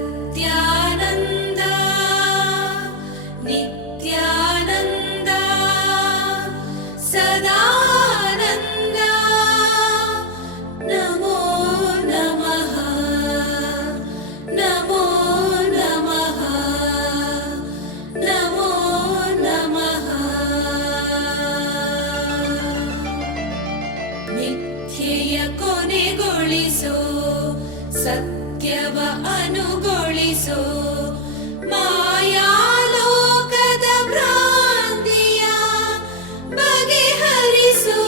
ಸತ್ಯಾನಂದ ನಿತ್ಯಾನಂದ ಸದಾನಂದ ನಮೋ ನಮಃ ನಮೋ ನಮಃ ನಮೋ ನಮಃ. ಮಿಥ್ಯೆಯ ಕೊನೆಗೊಳಿಸೋ, ಸತ್ಯವ ಅನುಗೊಳಿಸೋ, ಮಾಯಾಲೋಕದ ಭ್ರಾಂತಿಯ ಬಗೆಹರಿಸೋ,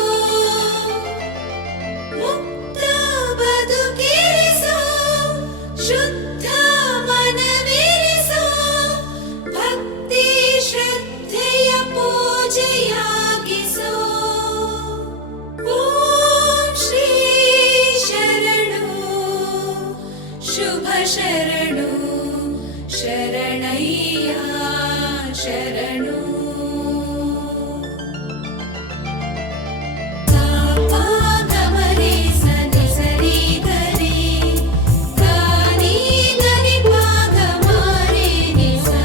ಮುಕ್ತ ಬದುಕಿರಿಸೋ, ಶುದ್ಧ ಮನವಿರಿಸೋ, ಭಕ್ತಿ ಶ್ರದ್ಧೆಯ ಪೂಜೆಯಾಗಿಸೋ. ಓಂ ಶ್ರೀ ಶರಣು ಶುಭ ಶರಣು ಶರಣಯ್ಯ ಶರಣು. ಗಾಪಾ ಗಮರೆ ಸನಿ ಸರಿ ಗರಿ ಗಾನಿ ಗರಿ ಪಾ ಗಮರೆ ನಿಸಾ.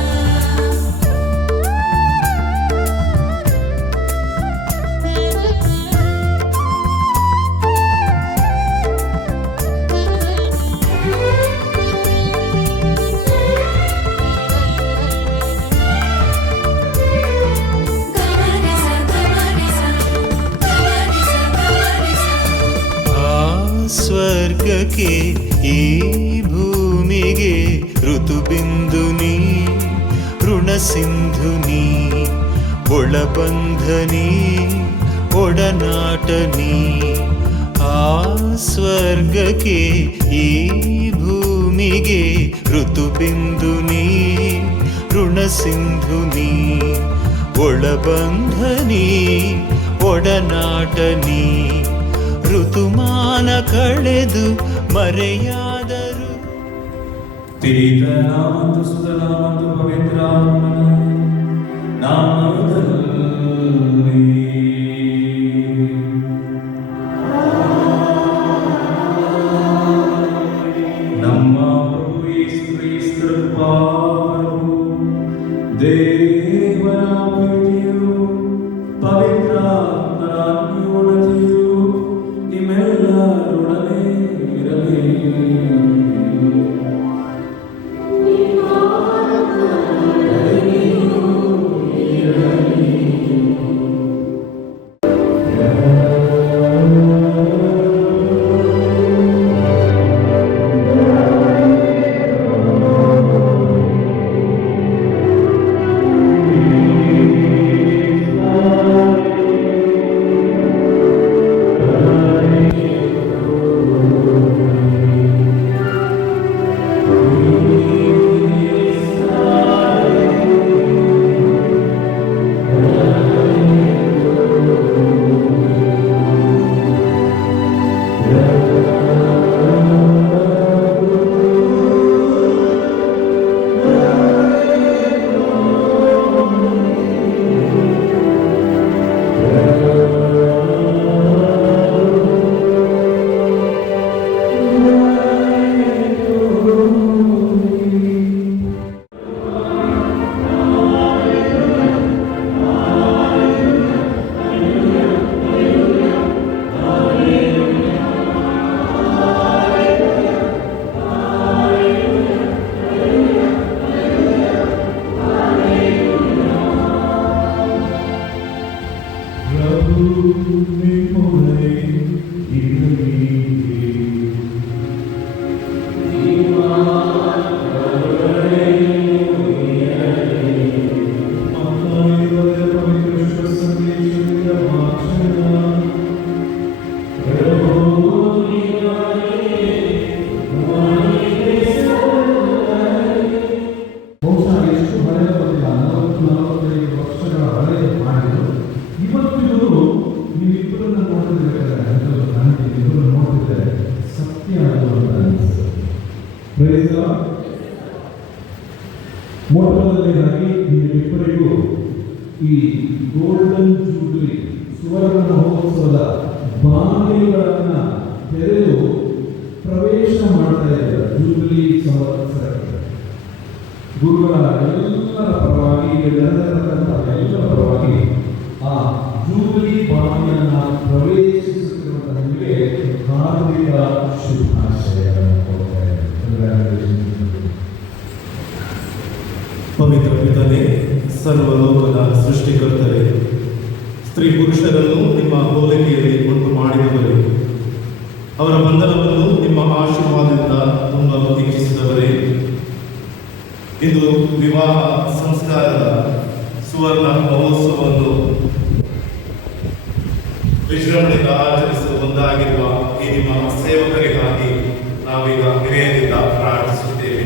ಸ್ವರ್ಗಕ್ಕೆ ಈ ಭೂಮಿಗೆ ಋತುಬಿಂದು ನೀ, ಋಣ ಸಿಂಧು ನೀ, ಒಳಬಂಧ ನೀ, ಒಡನಾಟ ನೀ. ಆ ಸ್ವರ್ಗಕ್ಕೆ ಈ ಭೂಮಿಗೆ ಋತುಬಿಂದು ನೀ, ಋಣ ಸಿಂಧು ನೀ, ಒಳಬಂಧ ನೀ, ಒಡನಾಟ ನೀ. ಋತುಮಾನ ಕಳೆದು ಮರೆಯಾದರು. ಪಿತನಾಮಂತು ಸುತನಾಮಂತು ಪವಿತ್ರಾತ್ಮನ ನಾಮದಲ್ಲಿ ನಮ್ಮ ಪ್ರಭು ಯೇಸು ಕ್ರಿಸ್ತರ ಕೃಪಾವರವು, ದೇವರ ಪ್ರೀತಿಯು, ಪವಿತ್ರಾತ್ಮರ ಅನ್ಯೋನ್ಯತೆಯು ನಿಮ್ಮೆಲ್ಲರೊಡನೆ ಇರಲಿ. ಮೊದಲನೇದಾಗಿ ನಿಮ್ಮಿಬ್ಬರಿಗೂ ಈ ಗೋಲ್ಡನ್ ಜೂಬ್ಲಿ ಸುವರ್ಣ ಮಹೋತ್ಸವದ ಬಾಗಿಲುಗಳನ್ನು ತೆರೆದು ಪ್ರವೇಶ ಮಾಡ್ತಾ ಇದ್ದಾರೆ ಜೂಬ್ಲಿ ಸಂವತ್ಸರಕ್ಕೆ. ಗುರುಗಳ ಎಲ್ಲರ ಪರವಾಗಿ ನೆರೆದಿರತಕ್ಕಂಥ ಎಲ್ಲರ ಪರವಾಗಿ ಆ ಜೂಬಿಲಿ ಬಾವಿಯನ್ನು ಪ್ರವೇಶಿಸುತ್ತಿರುವಂತಹ ನಿಮಗೆ ಹಾರ್ದಿಕ ಶುಭಾಶಯಗಳನ್ನು ಕೊಡ್ತಾರೆ. ಪವಿತ್ರ ಪಿತನೇ, ಸರ್ವಲೋಕದ ಸೃಷ್ಟಿಕರ್ತರೇ, ಸ್ತ್ರೀ ಪುರುಷರನ್ನು ನಿಮ್ಮ ಹೋಲಿಕೆಯಲ್ಲಿ ಉಂಟು ಮಾಡಿದವರೇ, ಅವರ ಬಂಧನವನ್ನು ನಿಮ್ಮ ಆಶೀರ್ವಾದದಿಂದ ತುಂಬಲು ಇಚ್ಛಿಸಿದವರೇ, ಇಂದು ವಿವಾಹ ಸಂಸ್ಕಾರದ ಸುವರ್ಣ ಮಹೋತ್ಸವವನ್ನು ವಿಜೃಂಭಣೆಯಿಂದ ಆಚರಿಸಲು ಒಂದಾಗಿರುವ ಈ ನಿಮ್ಮ ಸೇವಕರಿಗಾಗಿ ನಾವೀಗ ವಿನಯದಿಂದ ಪ್ರಾರ್ಥಿಸುತ್ತೇವೆ.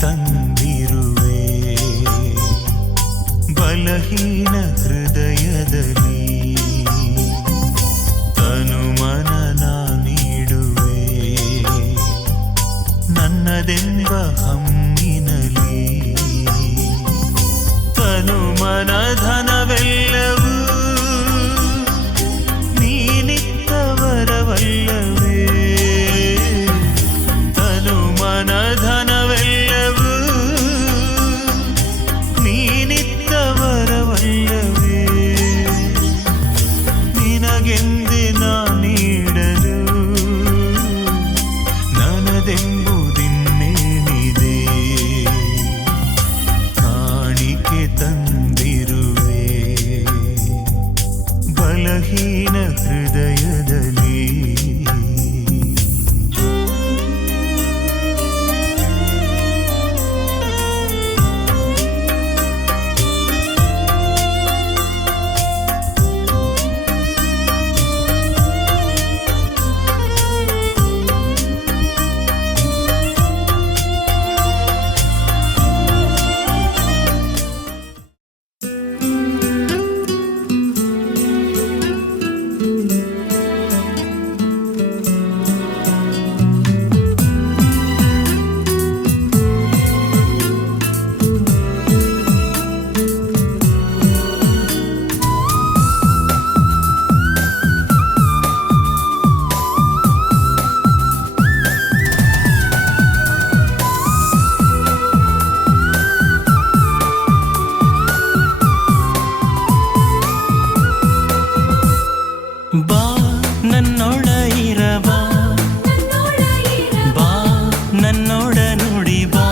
ತಂದಿರುವೆ ಬಲಹೀನ ಹೃದಯದಲ್ಲಿ ತನುಮನ ನೀಡುವೆ ನನ್ನದೆಂಬ ಹಮ್ಮಿನಲಿ ತನುಮನ ಧನವೆಲ್ಲವೂ ನೀನಿತ್ತವರವಲ್ಲವೇ ತನುಮನ ಧನವೆಲ್ಲವೂ ನೀನಿತ್ತವರವಲ್ಲವೇ ನಿನಗೆಂದೇ ನಾ ನೀಡಲು ನನದೆಂಬುದಿನ್ನೇನಿದೆ ಕಾಣಿಕೆ ತಂದಿರುವೆ ಬಲಹೀನ ಹೃದಯದಲ್ಲಿ ಬಾ ನನ್ನೊಳ ಇರಬಾ ಬಾ ನನ್ನೊಡ ನುಡಿ ಬಾ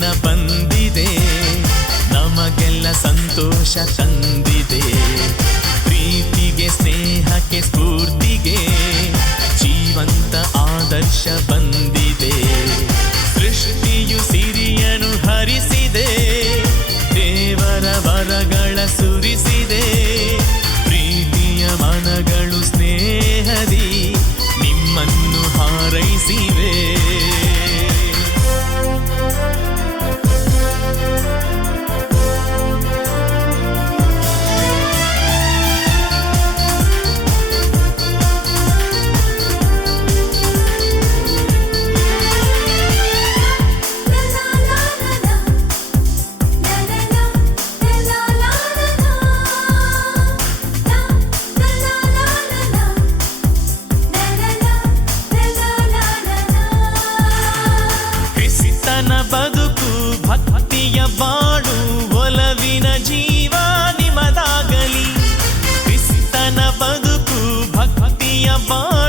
ದಿನ ಬಂದಿದೆ, ನಮಗೆಲ್ಲ ಸಂತೋಷ ತಂದಿದೆ. ಪ್ರೀತಿಗೆ ಸ್ನೇಹಕ್ಕೆ ಸ್ಫೂರ್ತಿಗೆ ಜೀವಂತ ಆದರ್ಶ ಬಂದಿದೆ. ಸೃಷ್ಟಿಯು ಸಿರಿಯನು ಹರಿಸಿದೆ, ದೇವರ ವರಗಳ ಸುರಿಸಿದೆ. ಪ್ರೀತಿಯ ಮನಗಳು ಸ್ನೇಹದಿ ನಿಮ್ಮನ್ನು ಹಾರೈಸಿವೆ. ಕ್ರಿಸ್ತನ ಬದುಕು ಭಕ್ತಿಯ ಬಾಳು, ಒಲವಿನ ಜೀವ ನಿಮದಾಗಲಿ. ಕ್ರಿಸ್ತನ ಬದುಕು ಭಕ್ತಿಯ ಬಾಳು,